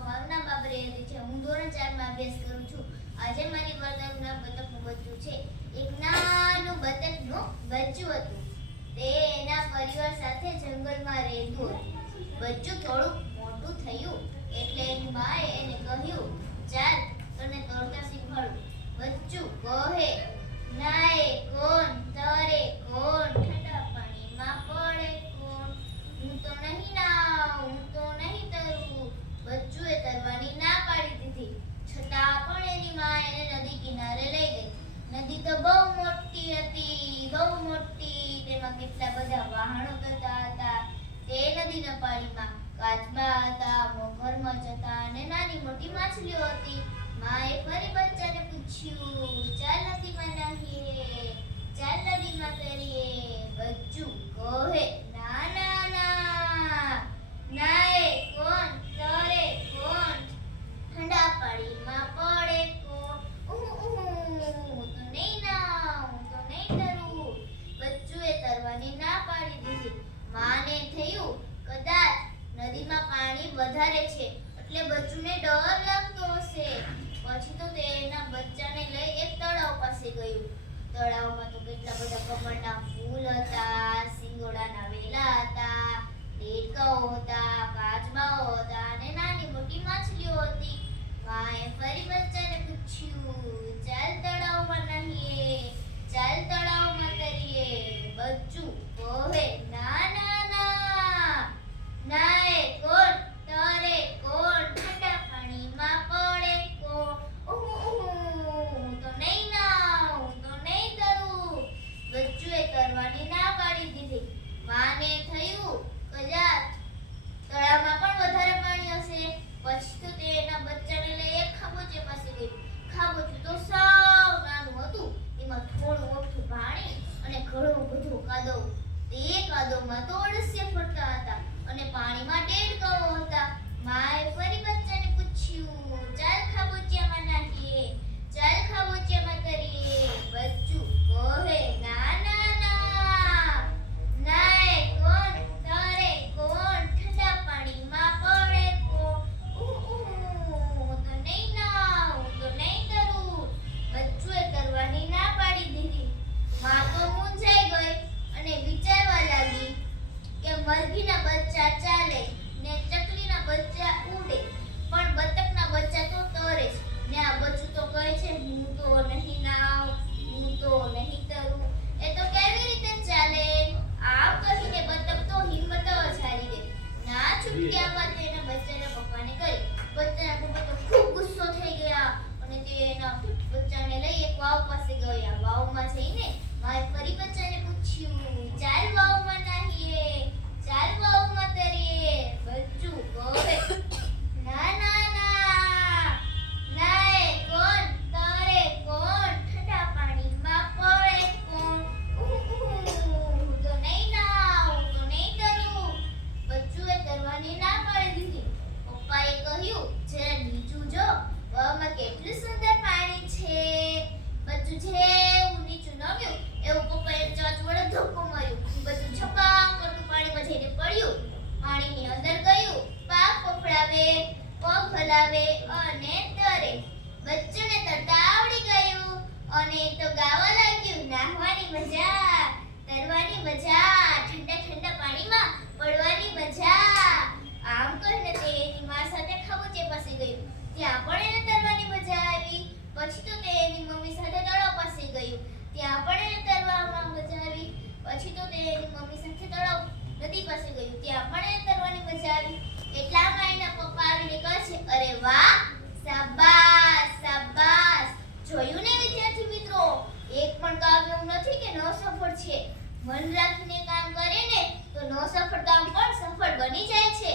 મારું નામ બાબરિયા છે. હું ધોરણ 4 માં અભ્યાસ કરું છું. આજે મારી વાર્તાનું નામ બતકનું બચ્ચું છે. એક નાનું બતકનું બચ્ચું હતું. તે એના પરિવાર સાથે જંગલમાં રહેતું હતું. બચ્ચું થોડું મોટું થયું એટલે એની માએ એને કહ્યું, ચાલ તને તરતા શીખવાડું. બચ્ચું કહે, નાએ કોણ, તરે કોણ, ઠંડા પાણીમાં પડે કોણ? હું તો નહીં નાઉં, હું તો નહીં તરું. બચ્ચુએ તરવાની ના પાડી દીધી. છતાં પણ એની મા એને નદી કિનારે લઈ ગઈ. નદી તો બહુ મોટી હતી, બહુ મોટી. તેમાં કેટલા બધા વહાણો તરતા હતા. તે નદીના પાણીમાં કાચબા હતા, મગરમચ્છ હતા અને નાની મોટી માછલીઓ હતી. માએ ફરી બચ્ચાને પૂછ્યું, ચાલ નદીમાં નાહીએ, ચાલ નદીમાં તરીએ. બચ્ચું કહે, ના ના ના, નાએ કોણ, તરે કોણ, ઠંડા પાણીમાં પડે કોણ? હું તો નહીં નાઉં, હું તો નહીં તરું. બચ્ચુએ તરવાની ના પાડી દીધી. માને થયું કદાચ નદીમાં પાણી વધારે છે એટલે બચ્ચુને ડર લાગતો હશે. પછી તો તે એના બચ્ચાને લઈ એક તળાવ પાસે ગયું. તળાવમાં તો કેટલા બધા કમળના ફૂલ હતા, સિંગોડાના વેલા હતા, દેડકાઓ હતા, કાચબાઓ હતા અને નાની મોટી માછલીઓ હતી. માએ ફરી બચ્ચાને પૂછ્યું, ચાલ તળાવમાં નાહીએ, ચાલ તળાવમાં તરીએ. બચ્ચું કહે, ના ના ના, નાએ કોણ, તરે કોણ, ઠંડા પાણીમાં પડે કોણ? હું તો નહીં નાઉં, હું તો નહીં તરું. બચ્ચુએ તરવાની ના પાડી દીધી. માને થયું કદાચ તળાવમાં પણ વધારે પાણી હશે. પછી તો તે એના બચ્ચાને લઈ એક ખાબોચિયા પાસે ગઈ. ખાબોચિયું તો સાવ નાનું હતું. એમાં થોડું ઓછું પાણી અને ઘણો બધો કાદવ. તે કાદવમાં તો અળસિયા ફરતા હતા અને પાણીમાં દેડકાઓ હતા. માએ ફરી બચ્ચાને પૂછ્યું, ચાલ ખાબોચિયામાં નાખીએ, ચાલ ખાબોચિયામાં તરીએ. બચ્ચું કહે, ના ના ના, નાએ કોણ, તરે કોણ, ઠંડા પાણીમાં પડે કોણ? હું તો નહીં નાઉં, હું તો નહીં તરું. બચ્ચુએ તરવાની ના પાડી દીધી. માં તો મૂંઝાઈ ગઈ અને વિચારવા લાગી કે મરઘીના બચ્ચા ચાલે ને ચકલીના બચ્ચા ઉડે, પણ બતકના બચ્ચા તો તરે છે ને આ બચ્ચું તો કહે છે, હું તો નહીં નાઉં, હું તો નહીં તરું. એ તો કેવી રીતે ચાલે? આમ કહીને બતક તો હિંમત જ હારી ગઈ. ના છૂટક્યા વાત એના બચ્ચાના પપ્પાને કહી. બચ્ચાના પપ્પા તો ખૂબ ગુસ્સો થઈ ગયા અને તે એના બચ્ચાને લઈ એક વાવ પાસે ગયા. વાવમાં જઈને માએ ફરી બચ્ચાને પૂછ્યું, ચાલ વાવમાં નાહીએ, ચાલ વાવમાં તરીએ. બચ્ચું કહે, ના ના ના, નાએ કોણ, તરે કોણ, ઠંડા પાણીમાં પડે કોણ? હું તો નહીં નાઉં, હું તો નહીં તરું. બચ્ચુએ તરવાની ના પાડી દીધી. પપ્પાએ કહ્યું, જરા નીચું જો, વાવમાં કેટલું સુંદર પાણી છે. બચ્ચું જેવું નીચું નમ્યું એવું પપ્પાએ ચાંચ વડે ધક્કો માર્યો. બચ્ચું છપાક કરતું પાણીમાં જઈને પડ્યું. પાણીની અંદર ગયું, પાક ફફડાવે, પગ હલાવે અને તરે. બચ્ચુને તરતા આવડી ગયું અને એ તો ગાવા લાગ્યું, નાહવાની મજા, તરવાની મજા, ઠંડા ઠંડા પાણીમાં પડવાની મજા. આમ કહીને તે એની મા સાથે ખાબોચિયા પાસે ગયું. ત્યાં પણ એને તરવાની મજા આવી. પછી તો તે એની મમ્મી સાથે તળાવ પાસે ગયું. ત્યાં પણ એને તરવામાં મજા આવી. પછી તો તે એની મમ્મી સાથે તળાવ નદી પાસે ગયું. ત્યાં પણ એને તરવાની મજા આવી. એટલામાં એના પપ્પા આવીને કહે છે, અરે વાહ, શાબાશ શાબાશ. જોયું ને વિદ્યાર્થી મિત્રો, એક પણ કામ એવું નથી કે ન સફળ છે. મન રાખીને કામ કરે ને તો ન સફળ કામ પણ સફળ બની જાય છે.